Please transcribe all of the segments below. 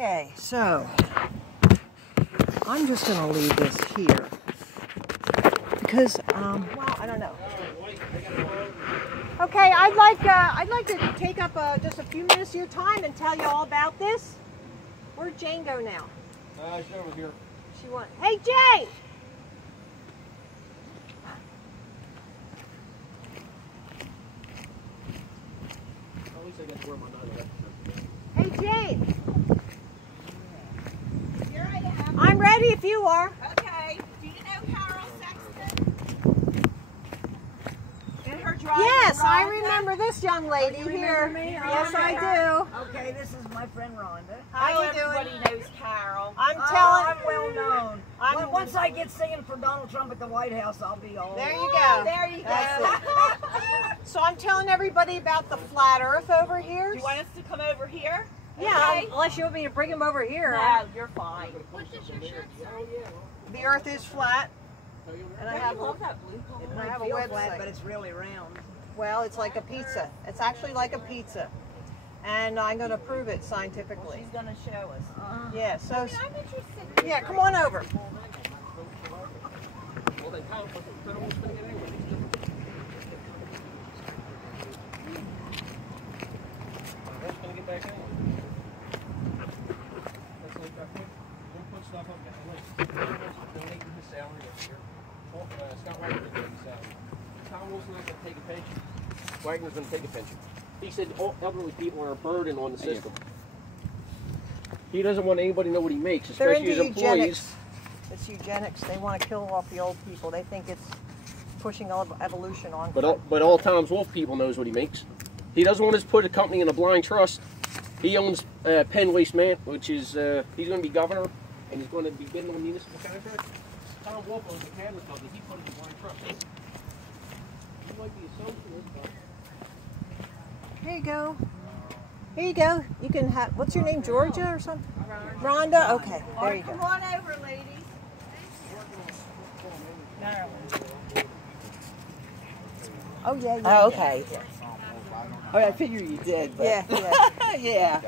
Okay, so I'm just going to leave this here because, well, I don't know. Okay, I'd like to take up just a few minutes of your time and tell you all about this. Where'd Jane go now? She's over here. She went. Hey, Jane! At least I get to wear my nose. Hey, Jane! Here I am. I'm ready if you are. Okay. Do you know Carol Sexton? And her driver, Yes, Rhonda? I remember this young lady here. me? Yes, I do. Okay, this is my friend Rhonda. How you doing? Everybody knows Carol. I'm Oh, telling. I'm well known. I'm- Once I get singing for Donald Trump at the White House, I'll be all. There you go. There you That's go. So I'm telling everybody about the flat Earth over here. Do you want us to come over here? Yeah, Okay. unless you want me to bring them over here. No, you're fine. The Earth is flat, and I have love that blue color. and I have a Feel website. flat, but it's really round. Well, it's like a pizza. It's actually like a pizza, and I'm going to prove it scientifically. She's gonna show us. Yeah. So I'm interested. yeah, come on over. Well, then how? But I was going to get anyway. I was going to get back anyway. That's like I put stuff up at the list. Donating his salary this year. Scott Wagner's going to take his salary. Tom Wilson's not going to take a pension. Wagner's going to take a pension. He said all elderly people are a burden on the system. He doesn't want anybody to know what he makes, They're especially into his employees. eugenics. It's eugenics. They want to kill off the old people. They think it's pushing evolution on. But all Tom's Wolf people knows what he makes. He doesn't want us to put a company in a blind trust. He owns Penn Waste Man, which is he's going to be governor, and he's going to be bidding on municipal contracts. Tom Wolf owns the cabinet company. He put it in a blind trust. You might be a socialist, but Here you go. Here you go. You can have. What's your name, Georgia or something? Rhonda. Okay. There you Come go. on over, ladies. Oh yeah. Oh, okay. Oh, I figure you did. But Yeah. yeah.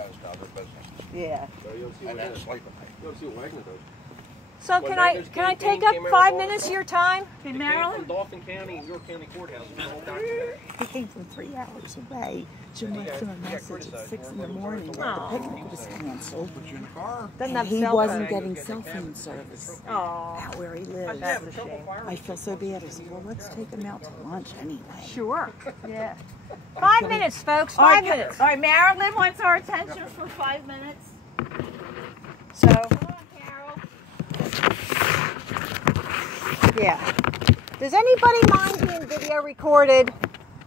Yeah. you'll see what Wagner does. So can I take up 5 minutes of your time? Hey, It came Marilyn. from Dauphin County and York County Courthouse. It's all documented. He came from 3 hours away. Jim left him a message at 6 in the morning that the picnic was canceled. Doesn't And have he cell wasn't phone. getting cell phone service Oh, out where he lives. that's a shame. I feel so bad. I said, well, let's take him out to lunch anyway. Sure. Yeah. 5 minutes, folks. 5 minutes. All right, Marilyn wants our attention for 5 minutes. So Come on, Carol. yeah. Does anybody mind being video recorded?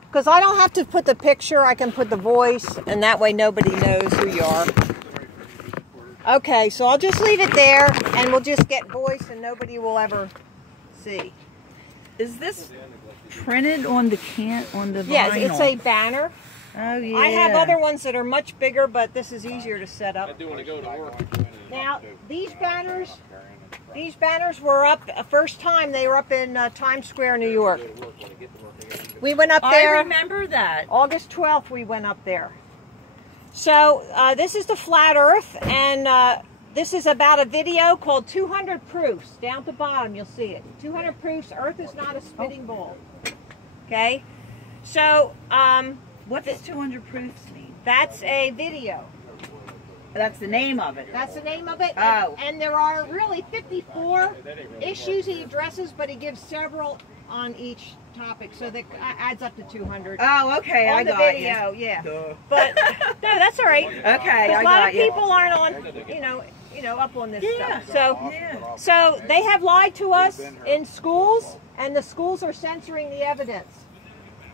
Because I don't have to put the picture. I can put the voice, and that way nobody knows who you are. Okay, so I'll just leave it there, and we'll just get voice, and nobody will ever see. Is this printed on the vinyl? Yes, it's a banner. Oh, yeah. I have other ones that are much bigger, but this is easier to set I up. do want to go to work. Now, these banners were up, first time they were up in Times Square, New York. We went up there. I remember that. August 12th, we went up there. So, this is the flat Earth, and this is about a video called 200 Proofs. Down at the bottom, you'll see it. 200 Proofs, Earth is not a spinning ball. Okay? So, What does 200 proofs mean? that's a video. That's the name of it. That's the name of it. Oh. And there are really 54 issues he addresses, but he gives several on each topic, so that adds up to 200. Oh, okay, on I the got video, yeah. But no, that's all right. Okay, A I lot got of you. people aren't on, up on this Yeah. stuff. So they have lied to us in schools, and the schools are censoring the evidence.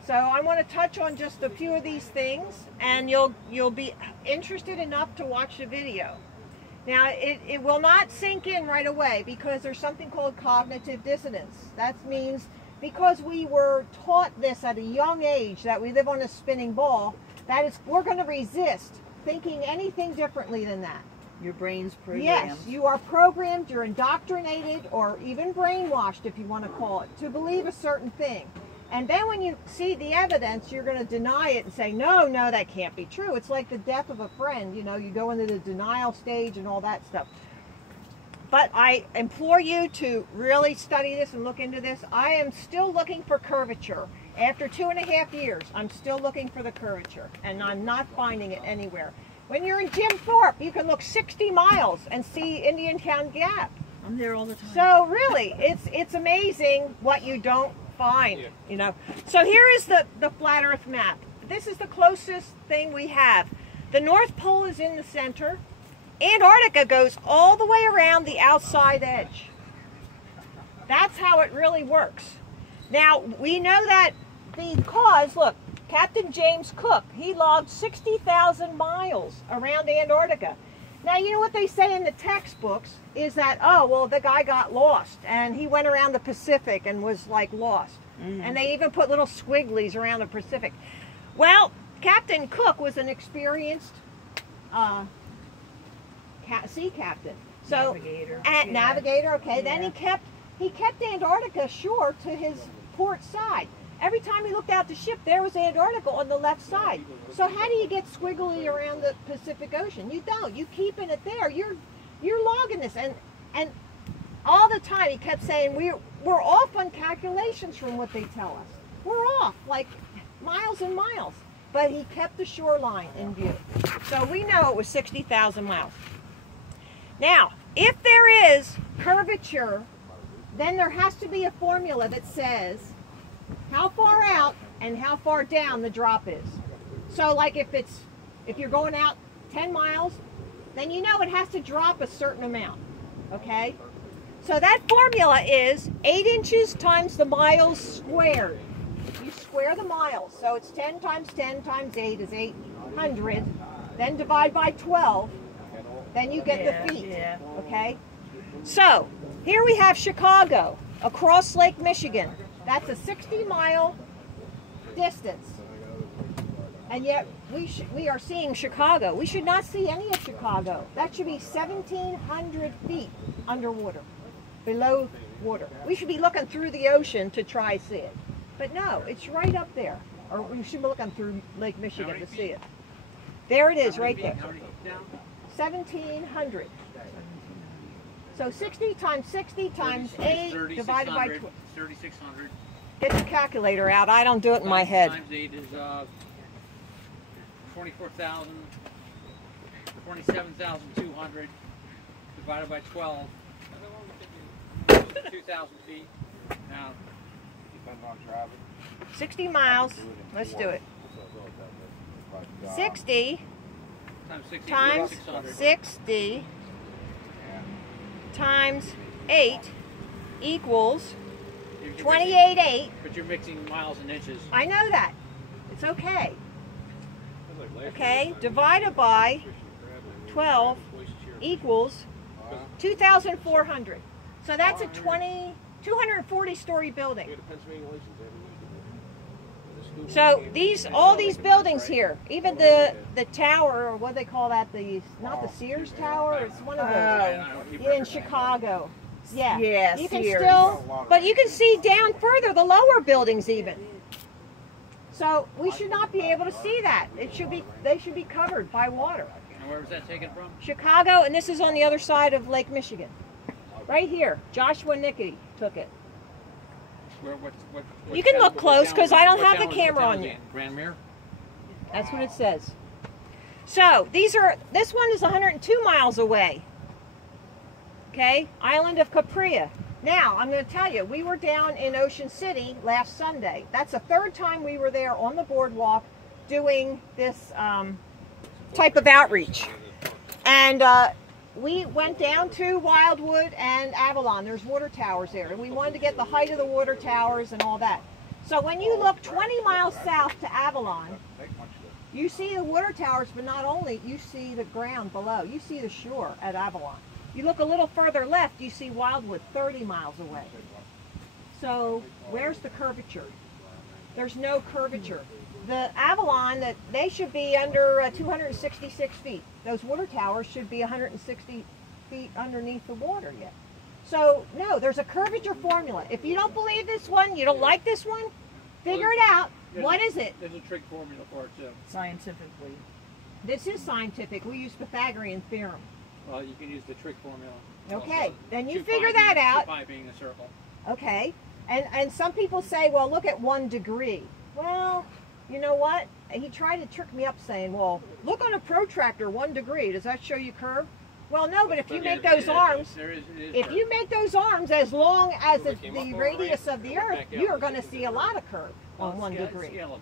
So I want to touch on just a few of these things, and you'll be interested enough to watch the video. Now, it will not sink in right away because there's something called cognitive dissonance. That means because we were taught this at a young age, that we live on a spinning ball, that is, we're going to resist thinking anything differently than that. Your brain's programmed. Yes, you are programmed, you're indoctrinated, or even brainwashed, if you want to call it, to believe a certain thing. And then when you see the evidence, you're going to deny it and say, no, that can't be true. It's like the death of a friend. You know, you go into the denial stage and all that stuff. But I implore you to really study this and look into this. I am still looking for curvature. After 2.5 years, I'm still looking for the curvature, and I'm not finding it anywhere. When you're in Jim Thorpe, you can look 60 miles and see Indiantown Gap. I'm there all the time. So really, it's amazing what you don't find, you know. So here is the flat Earth map. This is the closest thing we have. The North Pole is in the center. Antarctica goes all the way around the outside edge. That's how it really works. Now, we know that because, look, Captain James Cook, he logged 60,000 miles around Antarctica. Now, you know what they say in the textbooks is that, oh, well, the guy got lost, and he went around the Pacific and was, like, lost. And they even put little squigglies around the Pacific. Well, Captain Cook was an experienced sea captain. So, navigator, okay. Yeah. Then he kept Antarctica shore to his port side. Every time he looked out the ship, there was Antarctica on the left side. So how do you get squiggly around the Pacific Ocean? You don't. You keeping it there. You're logging this, and all the time he kept saying we're off on calculations from what they tell us. We're off like miles and miles. But he kept the shoreline in view. So we know it was 60,000 miles. Now, if there is curvature, then there has to be a formula that says how far out and how far down the drop is. So like if you're going out 10 miles, then you know it has to drop a certain amount, okay? So that formula is 8 inches times the miles squared. You square the miles, so it's 10 times 10 times 8 is 800. Then divide by 12, then you get the feet, okay? So, here we have Chicago, across Lake Michigan. That's a 60-mile distance. And yet, we are seeing Chicago. We should not see any of Chicago. That should be 1,700 feet underwater, below water. We should be looking through the ocean to try to see it. But no, it's right up there. Or we should be looking through Lake Michigan to see it. There it is, right there. 1,700. So 60 times 60 times 8 divided by 12. 3,600. Get the calculator out. I don't do it in my head. Times 8 is 24,000. 27,200 divided by 12. 2,000 feet. Now, 60 miles. Let's do it. 60 times 60 times 8 equals 28.8. But you're mixing miles and inches. I know that. It's okay. Okay, divided by 12 equals 2,400. So that's a 240-story building. So all these buildings here, even the tower, or what they call that, not the Sears Tower, it's one of those in Chicago. Yeah. Yes. You can but you can see down further the lower buildings even. So we should not be able to see that. They should be covered by water. And where was that taken from? Chicago, and this is on the other side of Lake Michigan. Right here. Joshua Nickey took it. You can look close because I don't have the camera on you. Grandmere? That's what it says. So this one is 102 miles away. Okay, island of Capria. Now, I'm going to tell you, we were down in Ocean City last Sunday. That's the third time we were there on the boardwalk doing this type of outreach. And we went down to Wildwood and Avalon. There's water towers there. And we wanted to get the height of the water towers and all that. So when you look 20 miles south to Avalon, you see the water towers, but not only, you see the ground below. You see the shore at Avalon. You look a little further left, you see Wildwood 30 miles away. So where's the curvature? There's no curvature. The Avalon, they should be under 266 feet. Those water towers should be 160 feet underneath the water yet. So no, there's a curvature formula. If you don't believe this one, you don't like this one, Figure it out. What is it? There's a trig formula for it too. Scientifically. This is scientific. We use Pythagorean theorem. Well, you can use the trig formula. Okay, Also, then you 2 figure pi that being, out. 2 pi being a circle. Okay, and some people say, well, look at 1 degree. Well, you know what? He tried to trick me up saying, well, look on a protractor, 1 degree. Does that show you curve? Well, no, but if you make those arms, if you make those arms as long as the radius of the Earth, you are going to see a lot of curve on 1 degree. It's scalable.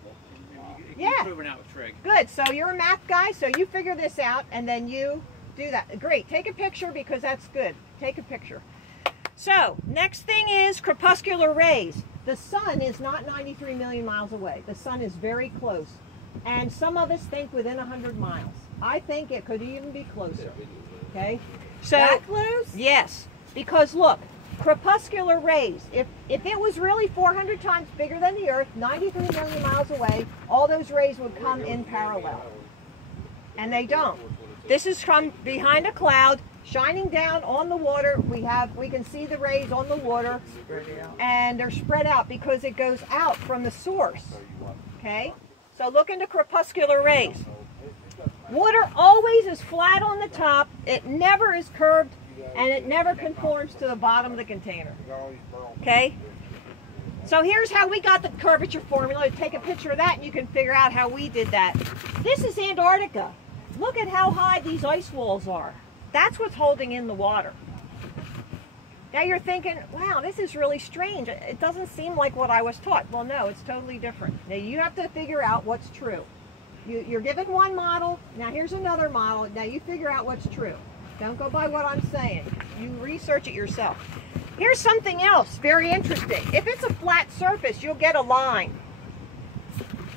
Yeah. Proven out with trig. Good. So you're a math guy, so you figure this out, and then you do that. Great. Take a picture because that's good. Take a picture. So next thing is crepuscular rays. The sun is not 93 million miles away. The sun is very close, and some of us think within 100 miles. I think it could even be closer. Okay. So That close? yes, because look, crepuscular rays, if it was really 400 times bigger than the Earth, 93 million miles away, all those rays would come in parallel. And they don't. This is from behind a cloud, shining down on the water. We can see the rays on the water, and they're spread out because it goes out from the source. Okay? So look into crepuscular rays. Water always is flat on the top, it never is curved, and it never conforms to the bottom of the container. Okay? So here's how we got the curvature formula. Take a picture of that and you can figure out how we did that. This is Antarctica. Look at how high these ice walls are. That's what's holding in the water. Now you're thinking, wow, this is really strange. It doesn't seem like what I was taught. Well, no, it's totally different. Now you have to figure out what's true. You're given one model, now here's another model, now you figure out what's true. Don't go by what I'm saying. You research it yourself. Here's something else very interesting. If it's a flat surface, you'll get a line.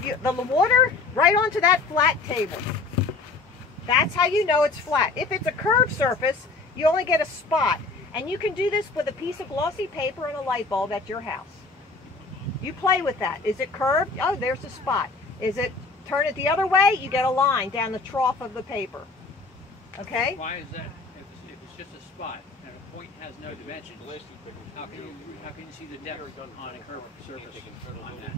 The water right onto that flat table. That's how you know it's flat. If it's a curved surface, you only get a spot. And you can do this with a piece of glossy paper and a light bulb at your house. You play with that. Is it curved? Oh, there's a spot. Is it turn it the other way? You get a line down the trough of the paper. Okay? Why is that? If it's just a spot and a point has no dimensions, how can you see the depth on a curved surface on that?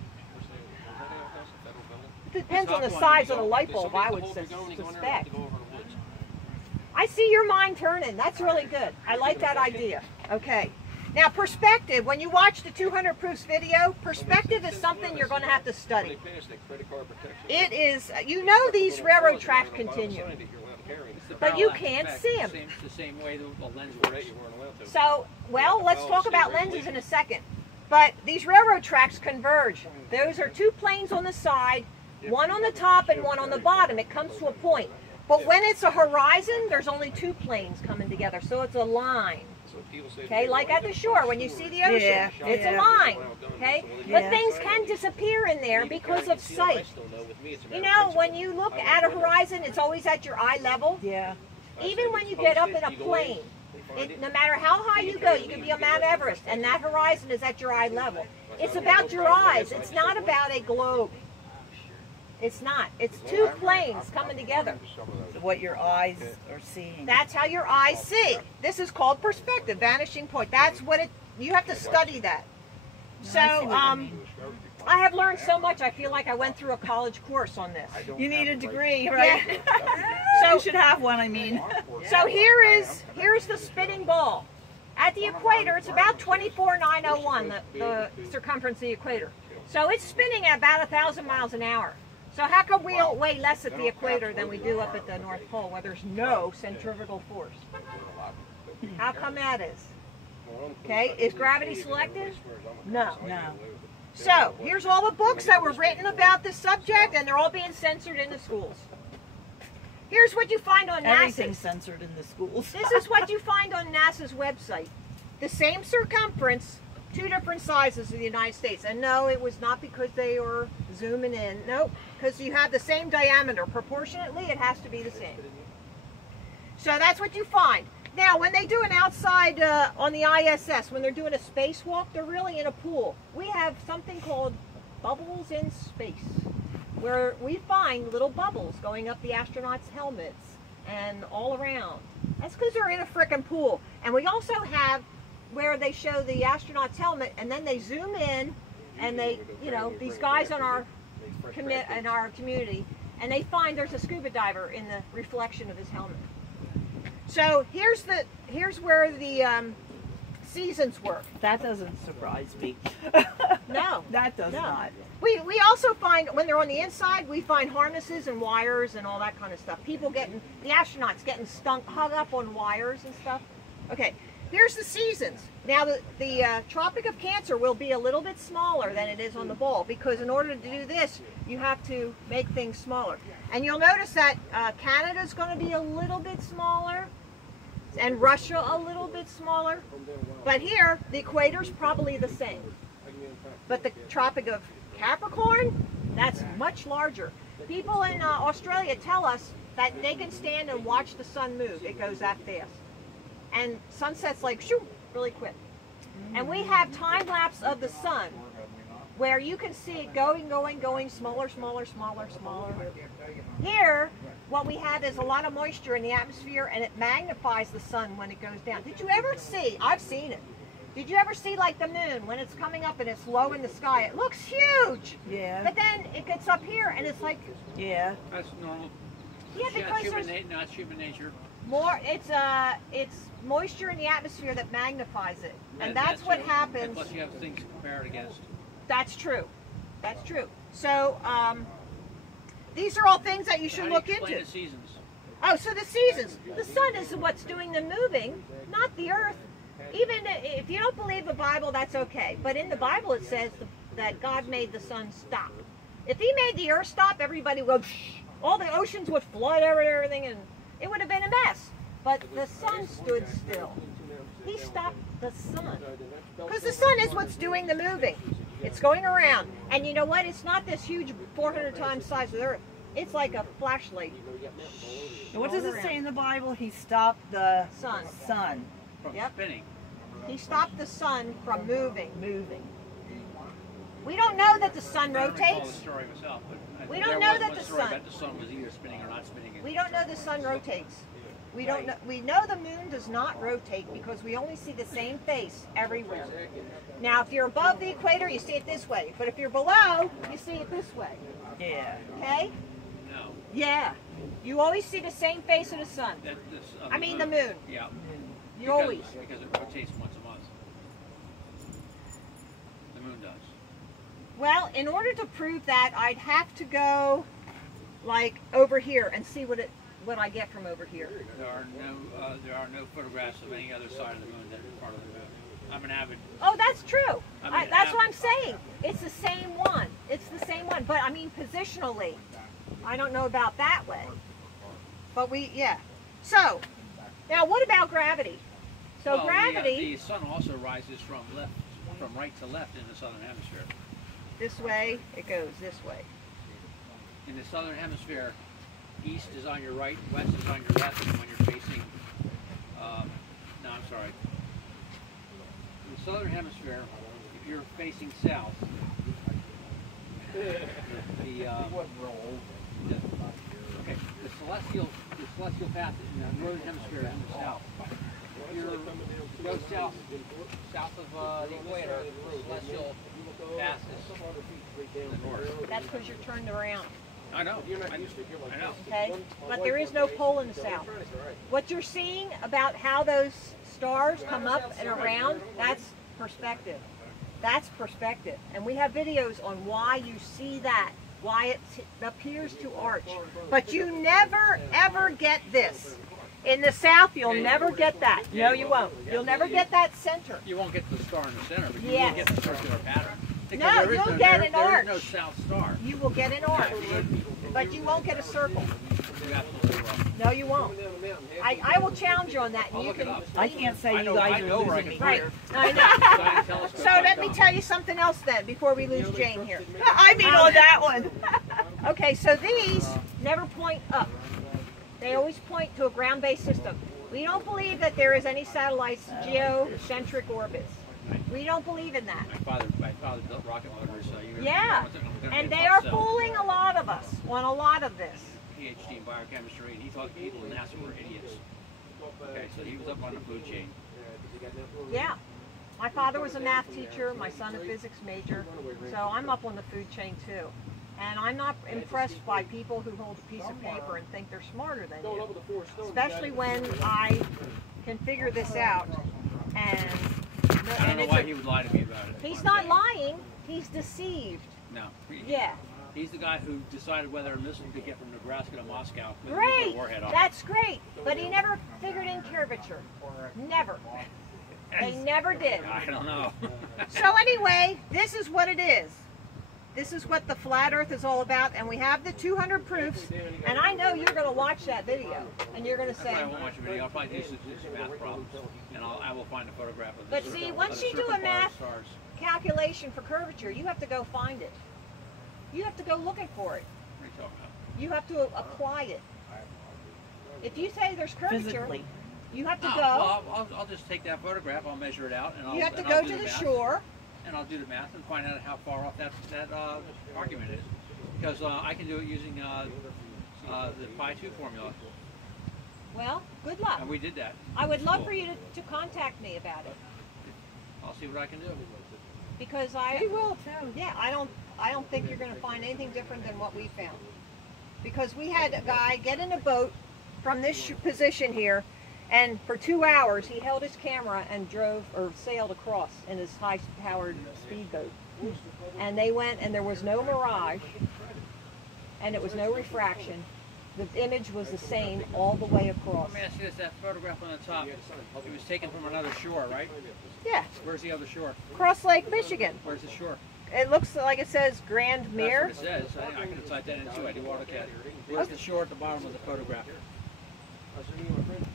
It depends on the size of the light bulb, I would suspect. I see your mind turning. That's really good. I like that idea. Okay. Now, perspective, when you watch the 200 Proofs video, perspective is something you're going to have to study. It is, you know these railroad tracks continue, but you can't see them. It's the same way the lens works. So, well, let's talk about lenses in a second. But these railroad tracks converge. Those are 2 planes on the side, one on the top and one on the bottom. It comes to a point. But when it's a horizon, there's only 2 planes coming together, so it's a line. Okay, like at the shore when you see the ocean, it's a line. Okay, but things can disappear in there because of sight. You know, when you look at a horizon, it's always at your eye level. Yeah. Even when you get up in a plane, no matter how high you go, you can be on Mount Everest, and that horizon is at your eye level. It's about your eyes. It's not about a globe. It's not. It's 2 planes coming together. What your eyes are seeing. That's how your eyes see. This is called perspective, vanishing point. That's what it, you have to study that. So, I have learned so much, I feel like I went through a college course on this. You need a degree, right? Yeah. So you should have one, I mean. So here's the spinning ball. At the equator, it's about 24,901, the circumference of the equator. So it's spinning at about 1,000 miles an hour. So how come we don't weigh less at the equator than we do up at the North Pole where there's no centrifugal force? How come that is? Okay, is gravity selective? No. No. So, here's all the books that were written about this subject, and they're all being censored in the schools. Here's what you find on Everything's NASA's. censored in the schools. This is what you find on NASA's website. The same circumference, 2 different sizes of the United States. And no, it was not because they were zooming in. Nope, because you have the same diameter. Proportionately, it has to be the same. So that's what you find. Now, when they do an outside on the ISS, when they're doing a spacewalk, they're really in a pool. We have something called bubbles in space, where we find little bubbles going up the astronauts' helmets and all around. That's because they're in a frickin' pool. And we also have where they show the astronaut's helmet, and then they zoom in, and they, you know, these guys in our community, and they find there's a scuba diver in the reflection of his helmet. So here's where the seasons work. That doesn't surprise me. No, That does not. We also find, when they're on the inside, we find harnesses and wires and all that kind of stuff. People getting, the astronauts getting hung up on wires and stuff. Okay, here's the seasons. Now the Tropic of Cancer will be a little bit smaller than it is on the ball, because in order to do this, you have to make things smaller. And you'll notice that Canada's going to be a little bit smaller, and Russia a little bit smaller. But here, the equator's probably the same. But the Tropic of Capricorn, that's much larger. People in Australia tell us that they can stand and watch the sun move. It goes that fast. And sunset's like, shoo, really quick. And we have time lapse of the sun where you can see it going, smaller, smaller, smaller, smaller. Here, what we have is a lot of moisture in the atmosphere, and it magnifies the sun when it goes down. Did you ever see, I've seen it, did you ever see like the moon when it's coming up and it's low in the sky? It looks huge. Yeah. But then it gets up here and it's like, Yeah. That's normal. yeah, because there's Not human nature. more, it's moisture in the atmosphere that magnifies it. And that's what happens. And plus you have things to compare it against. That's true. That's true. So, these are all things that you should look into. The seasons. Oh, so the seasons. The sun is what's doing the moving, not the earth. Even if you don't believe the Bible, that's okay. But in the Bible it says that God made the sun stop. If he made the earth stop, everybody would, all the oceans would flood everything, and it would have been a mess. But the sun stood still. He stopped the sun. Because the sun is what's doing the moving. It's going around. And you know what? It's not this huge 400 times size of the earth. It's like a flashlight. What does it say in the Bible? He stopped the Sun. sun From Yep. spinning. He stopped the sun from moving. We don't know that the sun I don't recall the rotates. story myself, but We there don't know was that one the story sun- about the sun was either spinning or not spinning. We don't know the sun rotates. We don't know. We know the moon does not rotate because we only see the same face everywhere. Now, if you're above the equator, you see it this way. But if you're below, you see it this way. Yeah. Okay? No. Yeah. You always see the same face of the sun. I mean the moon. Yeah. You always. Because it rotates once a month. The moon does. Well, in order to prove that, I'd have to go like over here and see what I get from over here. There are no photographs of any other side of the moon that is part of the moon. I'm an avid. Oh, that's true. I mean, That's what I'm saying. It's the same one. It's the same one. But I mean, positionally, I don't know about that way. But yeah. So, now what about gravity? So Well, gravity, the sun also rises from right to left in the southern hemisphere. this way, it goes this way. In the southern hemisphere, east is on your right, west is on your left, and when you're facing, no, I'm sorry. In the southern hemisphere, if you're facing south, the celestial path in the northern hemisphere is in the south. If you go south of the equator, the celestial path is in the north. That's because you're turned around. I know. I know. Okay? But there is no pole in the south. What you're seeing about how those stars come up and around, that's perspective. That's perspective. And we have videos on why you see that, why it appears to arch. But you never, ever get this. In the south, you'll never get that. No, you won't. You'll never get that center. You won't get the star in the center, but you Yes. will get the circular pattern. No, you'll get an arch. There is no south star. You will get an arch. But you won't get a circle. You absolutely will. No, you won't. I will challenge you on that. And I'll you look it can. up. I can't say I you know guys are where I losing can me. Right. put I know. Science telescope. So let me tell you something else then before we lose Jane here. I mean on that one. Okay, so these never point up. They always point to a ground-based system. We don't believe that there is any satellites geocentric orbits. We don't believe in that. My father built rocket motors. Yeah, and they are fooling a lot of us on a lot of this. PhD in biochemistry, and he thought people in NASA were idiots. Okay, so he was up on the food chain. Yeah. My father was a math teacher, my son a physics major, so I'm up on the food chain too. And I'm not impressed by people who hold a piece of paper and think they're smarter than you, especially when I can figure this out. And I don't know why he would lie to me about it. He's not lying, he's deceived. No. Yeah. He's the guy who decided whether a missile could get from Nebraska to Moscow with a Great, nuclear warhead on it. that's great, but he never figured in curvature. Never. They never did. I don't know. So anyway, this is what it is. This is what the flat earth is all about, and we have the 200 proofs, and I know you're going to watch that video, and you're going to say... I won't watch a video. I'll probably do some math problems, and I will find a photograph of But this. see, once you do a math calculation for curvature, you have to go find it. You have to go looking for it. What are you talking about? You have to apply it. If you say there's curvature, Physically. you have to go. Well, I'll just take that photograph, I'll measure it out, and You have to I'll go do to the math, shore. and I'll do the math and find out how far off that argument is. Because I can do it using the pi 2 formula. Well, good luck. And we did that. I would love for you to contact me about it. I'll see what I can do. Because He will too. yeah, I don't think you're going to find anything different than what we found. Because we had a guy get in a boat from this position here, and for 2 hours he held his camera and drove or sailed across in his high-powered speedboat. And they went, and there was no mirage, and it was no refraction. The image was the same all the way across. Let me ask you this, that photograph on the top, it was taken from another shore, right? Yeah, Where's the other shore? Cross Lake, Michigan. Where's the shore? It looks like it says Grand Mere. That's what it says. I can type that in too. I do AutoCAD. Where's the shore at the bottom of the photograph?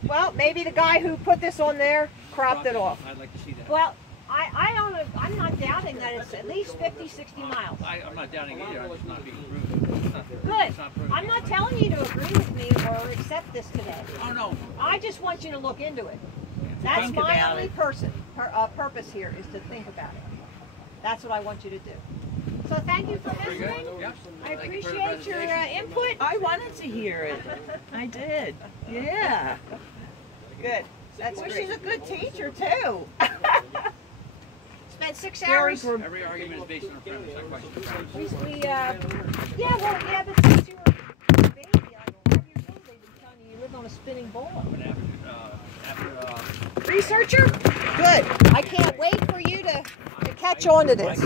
Well, maybe the guy who put this on there cropped it off. I'd like to see that. Well, I don't know, I'm not doubting that it's at least 50, 60 miles. I'm not doubting either. I'm just not being proven. It's not, Good. It's not proven. I'm not telling you to agree with me or accept this today. Oh no. I just want you to look into it. That's Think my about only it. purpose here is to think about it. That's what I want you to do. So thank you for Pretty listening. good. Yep. I Thank you for the appreciate your presentation. input. I wanted to hear it. I did. Yeah. Good. That's Well, great. she's a good teacher too. Spent 6 Very hours. good. Every argument is based on a premise, not question of premise. But since you were a baby, like 5 years old, they've been telling you you lived on a spinning ball. But after Researcher? Good. I can't wait for you to catch on to this.